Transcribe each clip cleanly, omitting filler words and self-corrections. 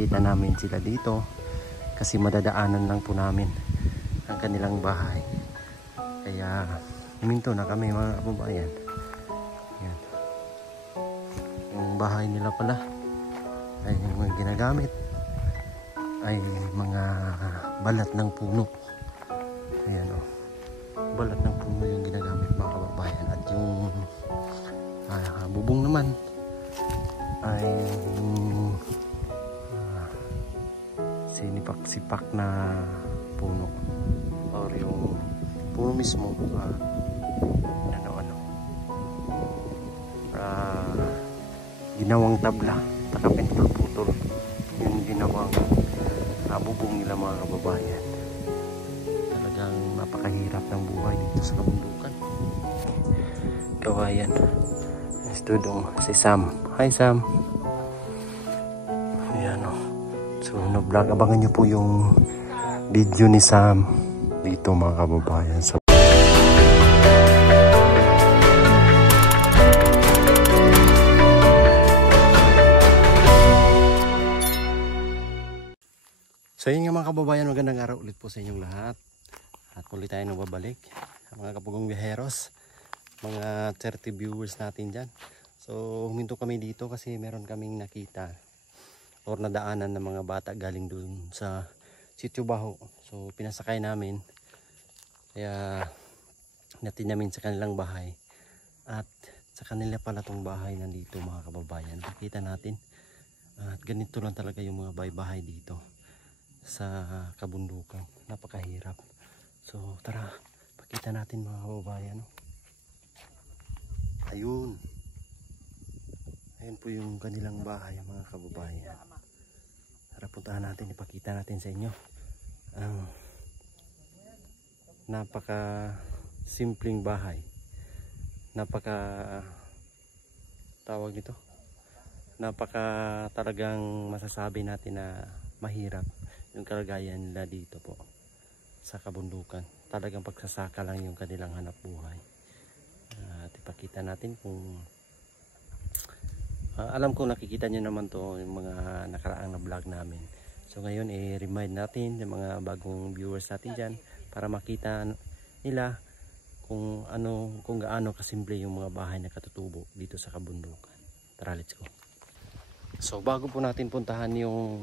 makita namin sila dito kasi madadaanan lang po namin ang kanilang bahay. Kaya huminto na kami mga kababayan. Yan. Yung bahay nila pala ay mga ginagamit ay mga balat ng puno. Ayan o, balat ng puno yung ginagamit mga kababayan. At yung bubong naman ay sinipak-sipak na puno or yung puno mismo ginawang tabla, takapin putol yung ginawang bubong nila mga kababayan. Talagang napakahirap ng buhay dito sa kabundukan. Kawayan studong si Sam. Hi Sam. Ayan o. So na-vlog, abangan nyo po yung video ni Sam dito mga kababayan. So yun nga mga kababayan, magandang araw ulit po sa inyong lahat. At muli tayo nagbabalik, mga kapugong biyaheros, mga 30 viewers natin dyan. So huminto kami dito kasi meron kaming nakita or nadaanan ng mga bata galing dun sa Sitio Baho. So pinasakay namin, kaya natin namin sa kanilang bahay. At sa kanila pala tong bahay nandito mga kababayan. Pakita natin. At ganito lang talaga yung mga bahay dito sa kabundukan. Napakahirap. So tara, pakita natin mga kababayan. Ayun. Ayun po yung kanilang bahay mga kababayan. Tara, puntahan natin, ipakita natin sa inyo ang napaka simpleng bahay. Napaka tawag nito, napaka talagang masasabi natin na mahirap yung kalagayan nila dito po sa kabundukan. Talagang pagsasaka lang yung kanilang hanap buhay. At ipakita natin kung alam ko nakikita nyo naman to yung mga nakaraang na vlog namin. So ngayon i-remind natin yung mga bagong viewers natin dyan para makita nila kung gaano kasimple yung mga bahay na katutubo dito sa kabundukan. Tara, let's go. So bago po natin puntahan yung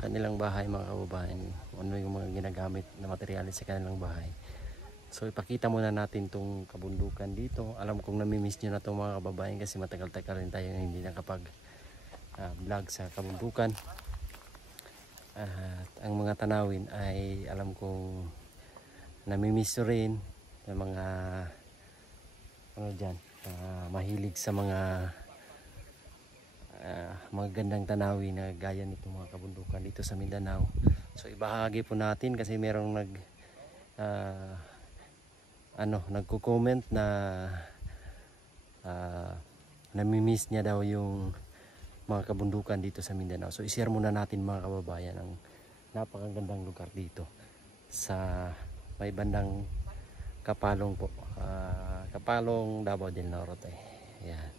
kanilang bahay mga kababayan, ano yung mga ginagamit na materyales sa kanilang bahay. So ipakita muna natin tong kabundukan dito. Alam kong namimiss nyo na itong mga kababayan kasi matagal-tagal rin tayo hindi nakapag vlog sa kabundukan. At ang mga tanawin ay alam kong namimiss rin ng mga mahilig sa mga magandang tanawin na gaya nito mga kabundukan dito sa Mindanao. So ibahagi po natin kasi merong nagko-comment na namimiss niya daw yung mga kabundukan dito sa Mindanao. So i-share muna natin mga kababayan ang napakagandang lugar dito sa may bandang Kapalong po, Kapalong, Davao del Norte. Ayan.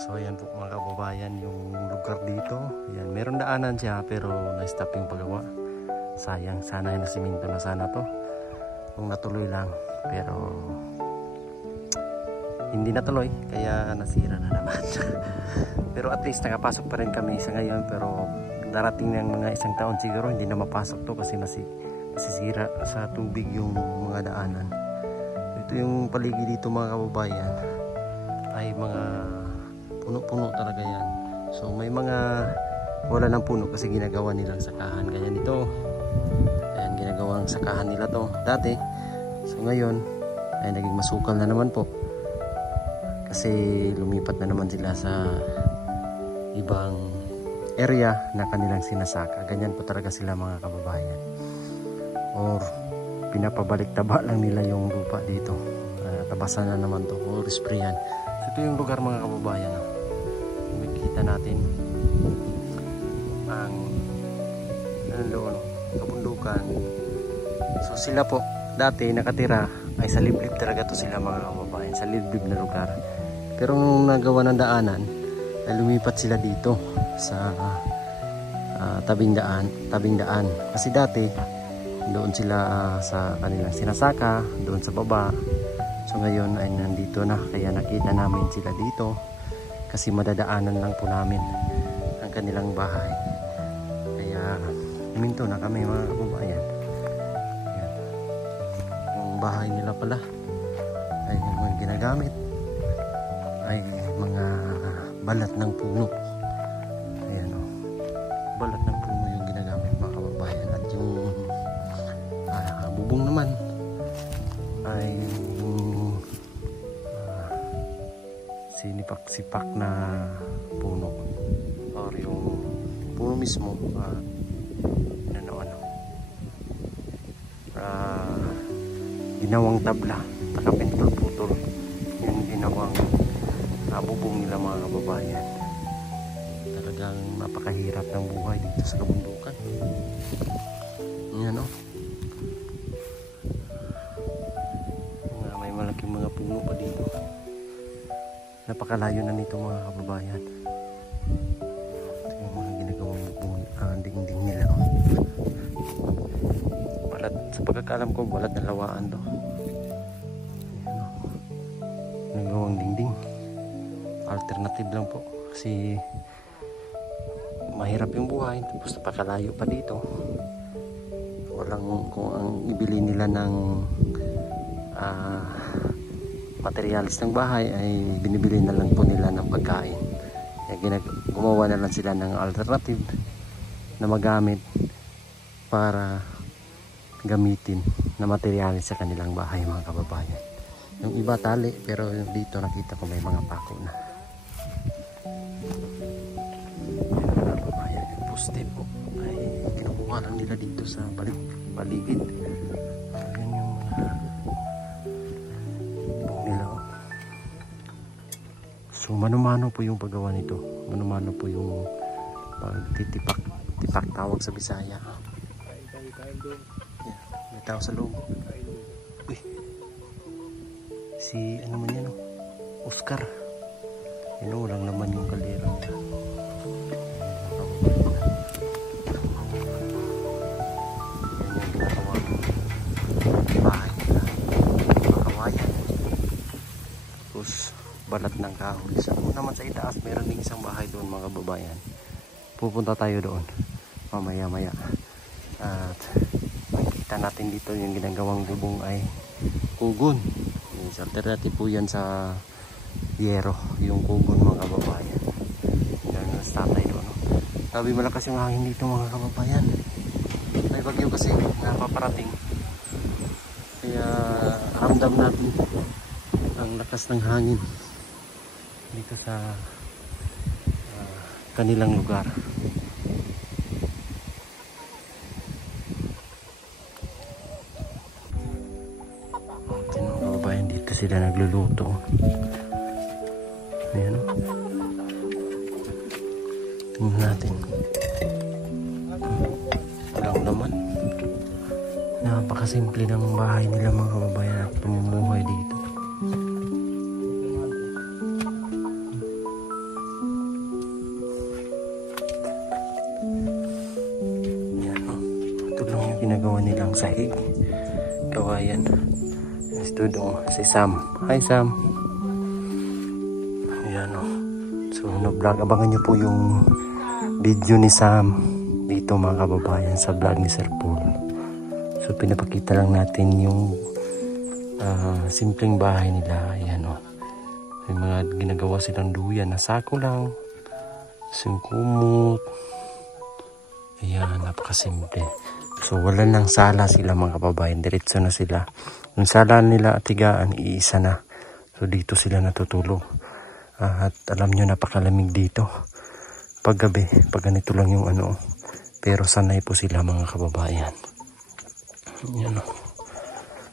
So ayan po mga kababayan yung lugar dito. Ayan, meron daanan siya pero na-stop yung paggawa. Sayang, sana yung nasiminto na sana to kung natuloy lang, pero hindi natuloy kaya nasira na naman. Pero at least nakapasok pa rin kami sa ngayon, pero darating ng mga isang taon siguro hindi na mapasok to kasi masisira sa tubig yung mga daanan. Ito yung paligid dito mga kababayan ay mga puno-puno talaga yan. So may mga wala ng puno kasi ginagawa nilang sakahan. Kaya nito, ayan, ginagawang sakahan nila to dati. So ngayon ay naging masukal na naman po kasi lumipat na naman sila sa ibang area na kanilang sinasaka. Ganyan po talaga sila mga kababayan, or pinapabalik taba lang nila yung lupa dito. Tabasan na naman to or sprayan. So ito yung lugar mga kababayan. Makikita natin ang kabundukan. So sila po dati nakatira ay sa liblib talaga to sila mga kababayan, sa liblib na lugar. Pero nung nagawa ng daanan ay lumipat sila dito sa tabing daan. Kasi dati doon sila sa kanilang sinasaka, doon sa baba. So ngayon ay nandito na, kaya nakita namin sila dito kasi madadaanan lang po namin ang kanilang bahay. Kaya huminto na kami mga kababayan. Ayan. Yung bahay nila pala ay mga ginagamit ay mga balat ng puno. Ayan o, balat ng puno yung ginagamit mga kababayan. At yung bubong naman ay yung sinipak-sipak na puno or yung puno mismo ginawang tabla, takapintol-putol yung ginawang bubong nila mga kababayan. Talagang napakahirap ng buhay dito sa kabundukan. Yan o, may malaking mga puno pa dito. Napakalayo na nito mga kababayan. Ito yung mga ginagawang dingding nila. Balat, sa pagkakalam ko balat na lawaan to. Ginagawang dingding. Alternative lang po kasi mahirap yung buhay, tapos napakalayo pa dito. Walang, kung ang ibili nila ng materials ng bahay ay binibili na lang po nila ng pagkain. Kaya gumawa na lang sila ng alternative na magamit para gamitin na materials sa kanilang bahay mga kababayan. Yung iba tali, pero dito nakita ko may mga pako na. Yung kababayan, yung poste po ay kinukuha lang nila dito sa paligid. Yan yung bubong nila. So mano-mano po yung paggawa nito. Mano-mano po yung pagtitipak tawag sa Bisaya. Yeah, may tao sa loob. Uy, si ano man yan, Oscar. Yan o, walang laman yung kaldero niya. Yan yung ginagawa ng bahay nila, mga kawayan. Tapos balat ng kahoy. Sa naman sa itaas meron din isang bahay doon mga kababayan. Pupunta tayo doon mamaya at makikita natin dito yung ginagawang bubong ay kugon. Alternative po yan sa yero, yung kugon mga kababayan. Yan sa tatay doon. Sabi malakas yung hangin dito mga kababayan. May bagyo kasi napaparating. Kaya ramdam natin ang lakas ng hangin dito sa kanilang lugar. Dito sila nagluluto. Ayan o. Tingnan natin. Walang laman. Napakasimple ng bahay nila mga kababayan at pamumuhay dito. Ayan o. Ito lang yung ginagawa nilang sahig. Kawayan. Ito doon si Sam. Hi Sam. Ayan o. So vlog, abangan nyo po yung video ni Sam dito mga kababayan sa vlog ni Sir Paul. So pinapakita lang natin yung simpleng bahay nila. Ayan o. May mga ginagawa silang duyan na sako lang. Singkumot. Ayan, napakasimple. So wala nang sala sila mga kababayan. Diretso na sila. Yung sala nila at tigaan, iisa na. So dito sila natutulog. At alam nyo, napakalamig dito. Pag gabi, pag ganito lang yung ano. Pero sanay po sila mga kababayan. Yan o.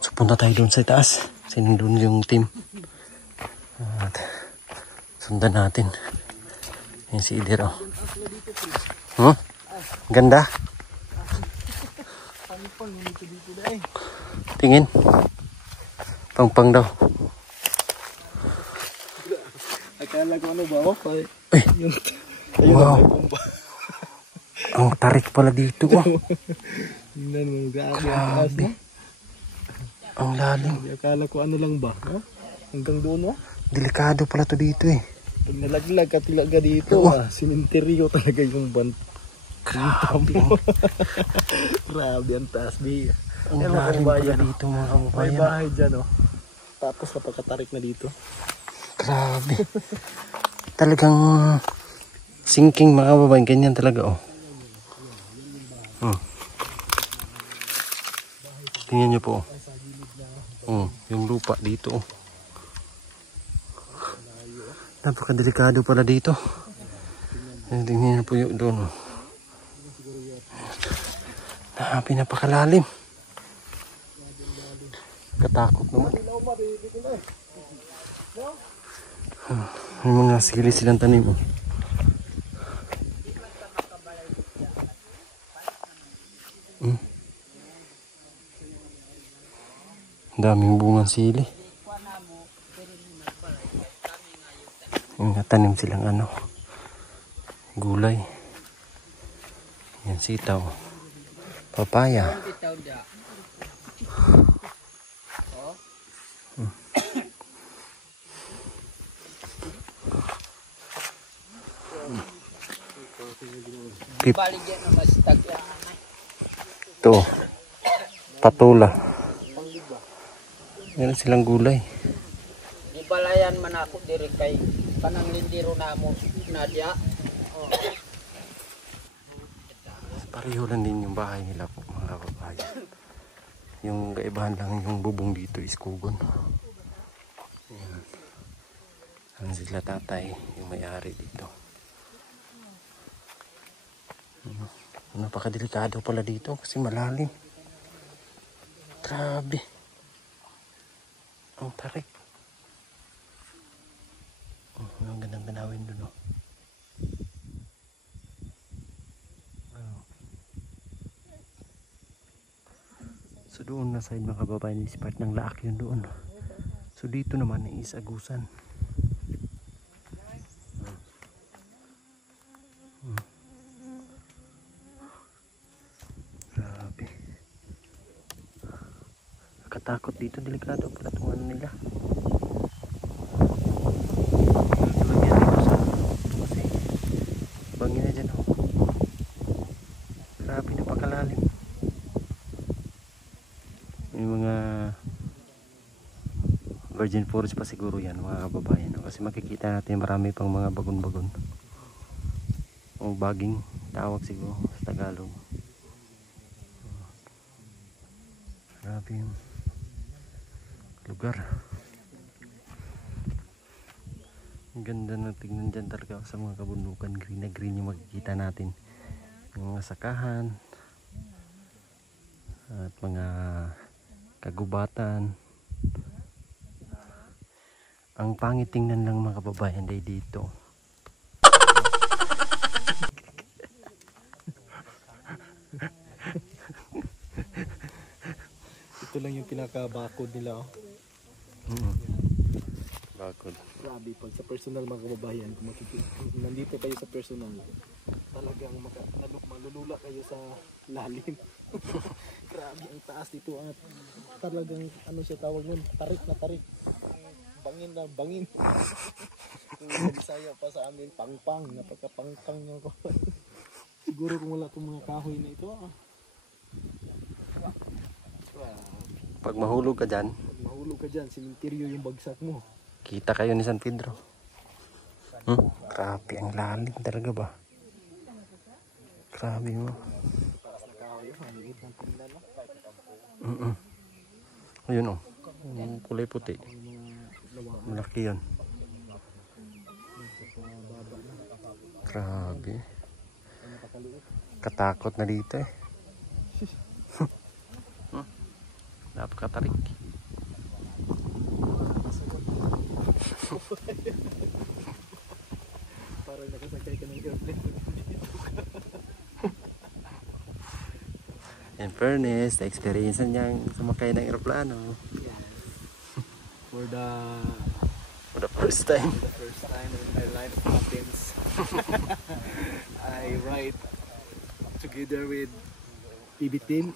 So punta tayo doon sa itaas. Sinundun yung team. At sundan natin. Yan si Ider o. Huh? Ganda. Tingin. Pang daw. Akala ko ano ba ako? Wow. Ang tarik pala dito. Oh. Tingnan mo, grabe ang taas na. Ang lalim. Akala ko ano lang ba? Oh? Hanggang doon oh. Delikado pala to dito eh. Pag nalaglag ka talaga dito, simenteryo talaga yung Grabe. Grabe ang taas, B. Ang lalim pala dito mga kababayan. May bahay dyan, oh. Tapos napakatarik na dito. Grabe. Talagang sinking mga kababayan. Ganyan talaga, oh. Tingnan nyo po, oh. Yung lupa dito, oh. Napakadelikado pala dito. Tingnan nyo po yung doon, oh. Napakalalim. Katakot naman. May mga sili silang tanim, oh. Daming bungang sili. Natanim silang ano, gulay. Yan, sitaw, papaya. Ito, patula. Meron silang gulay. Di balayan man ako diri kay kanang lindiro namo Nadia. Oh. Pareho lang din yung bahay nila po mga kababayan. Yung kaibahan lang yung bubong dito is kugon. Ayan. Ang sila tatay yung may-ari dito. Napakadelikado pala dito kasi malalim. Grabe. Ang tarik. Ang gandang ganawin dun, oh. So doon na side mga kababayan is part ng laak yun doon. So dito naman is agusan. Grabe. Nakatakot dito, delikado pala itong ano nila. Bangin na dyan, oh. Grabe, napakalalim. May mga virgin forest pa siguro yan mga kababayan, kasi makikita natin marami pang mga bagon-bagon o baging tawag siguro sa Tagalog. Grabe yung lugar. Ang ganda na tignan dyan talaga sa mga kabundukan. Green na green yung makikita natin, yung mga sakahan at mga kagubatan. Ang pangit tingnan lang mga kababayan day dito. Ito lang yung pinaka-bakod nila, oh. Bakod. Grabe, pag sa personal mga kababayan, kung nandito kayo sa personal, talagang malulula kayo sa lalim. Grabe ang taas dito at talagang ano siya tawag nun, tarik na tarik. Bangin na bangin. Kung Bisaya pa sa amin, pangpang, napaka-pangpang niya ko. Siguro kung wala itong mga kahoy na ito, Pag mahulog ka dyan, simenteryo yung bagsak mo. kita kayo ni San Pedro. Grabe, ang lalim talaga ba? Grabe mo. Ayun, oh. Yung kulay puti. Malaki yun. Grabe. Katakot na dito eh. Napakatarik. Parang nakasakay ka ng airplane. In fairness, na-experience niyang sumakay ng aeroplano. For the first time. The first time in my life happens. I ride together with PB team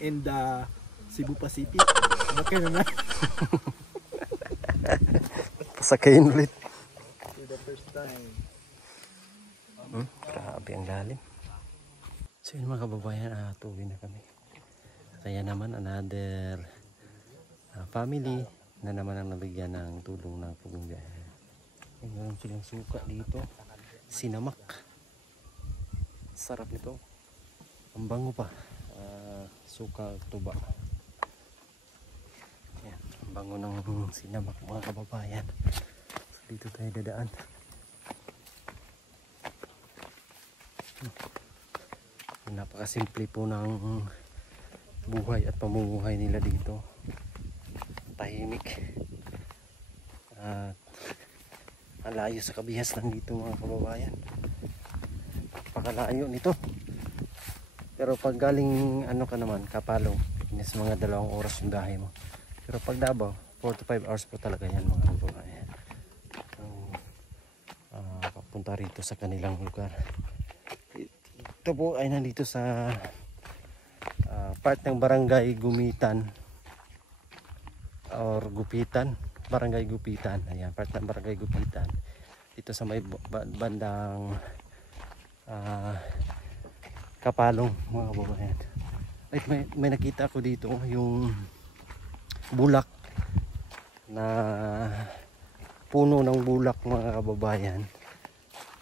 in the Cebu Pacific. Okay na na. Pasakayin ulit. For the first time. Grabe ang lalim. So yun mga kababayan, tuwi na kami. At ayan naman another family na naman ang nabigyan ng tulong ng pagbibiyahe. Meron silang suka dito. Sinamak. Sarap nito. Ang bango pa. Suka tuba. Ayan, ang bango ng sinamak mga kababayan. So dito tayo dadaan. Napakasimple po ng buhay at pamumuhay nila dito. Tahimik. At malayo sa kabihas lang dito mga kababayan. Napakalayo nito. Pero pag galing ano ka naman, Kapalong, inis mga 2 oras yung biyahe mo. Pero pag Davao, 4 to 5 hours po talaga yan mga kababayan. Papunta rito sa kanilang lugar. Ito po ay nandito sa part ng Barangay Gumitan or Gupitan. Barangay Gupitan. Ayan, part ng Barangay Gupitan. Dito sa may bandang Kapalong mga kababayan. Ay, may nakita ako dito yung bulak na puno ng bulak mga kababayan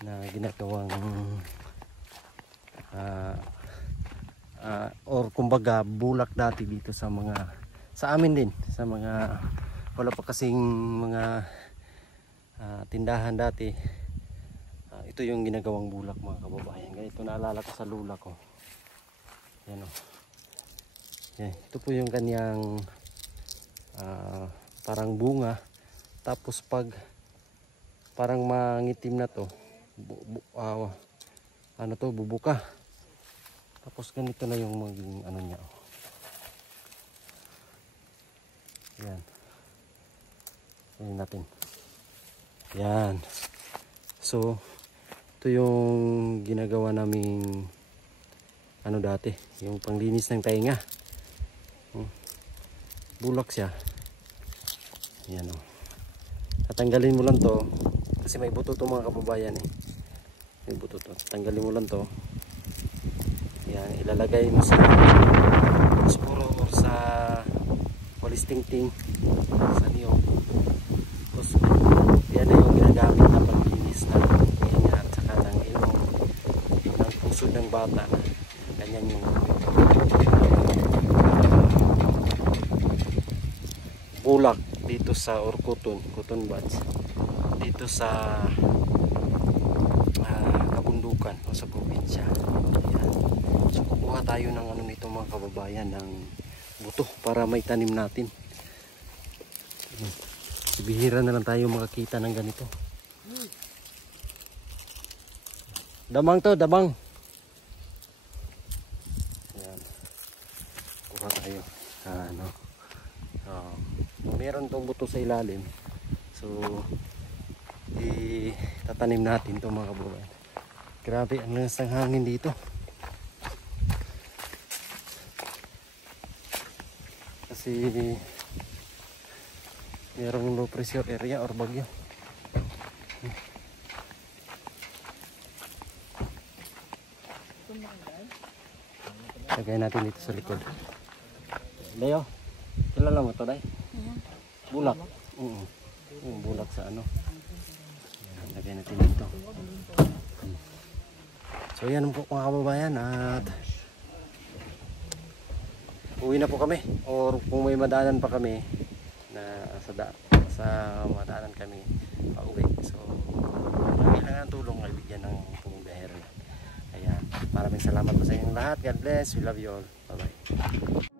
na ginagawang or kumbaga bulak dati dito sa amin din sa mga wala pa kasing mga tindahan dati. Ito yung ginagawang bulak mga kababayan. Ganito naalala ko sa lula ko. Yan o. Yan. Ito po yung kanyang parang bunga. Tapos pag parang mangitim na to bubuka. Tapos ganito na yung maging ano niya. Yan. Tingnan natin. Yan. So, ito yung ginagawa naming ano dati, yung panglinis ng tainga. Bulak siya. Yan o. Tatanggalin mo lang to kasi may buto to mga kababayan eh. May buto to. Tanggalin mo lang to. Yan, ilalagay mo sa spuro or sa walis ting-ting sa niyog. Tapos yan na yung ginagamit na panglinis ng tainga at saka ng ilong, yung ng pusod ng bata. Ganyan yung bulak dito sa or cotton buds dito sa kabundukan o sa probinsya. Ayan. So kukuha tayo ng ano nito mga kababayan, ng buto para may tanim natin. Bihira na lang tayo makakita ng ganito. Damang to, damang. Ayan. Kuha tayo. Meron tong buto sa ilalim. So tatanim natin to mga kababayan. Grabe ang lakas ng hangin dito. Kasi merong low pressure area or bagyo. Lagay natin dito sa likod. Leo, kilala mo to, Day? Bulak. Bulak sa ano. Ayan, lagay natin dito. So yan po mga kababayan, at uwi na po kami, or kung may madaanan pa kami na sa madaanan kami pauwi. So kailangan tulong ay bigyan ng pumibahero. Ayan, maraming salamat po sa inyong lahat. God bless. We love you all. Bye bye.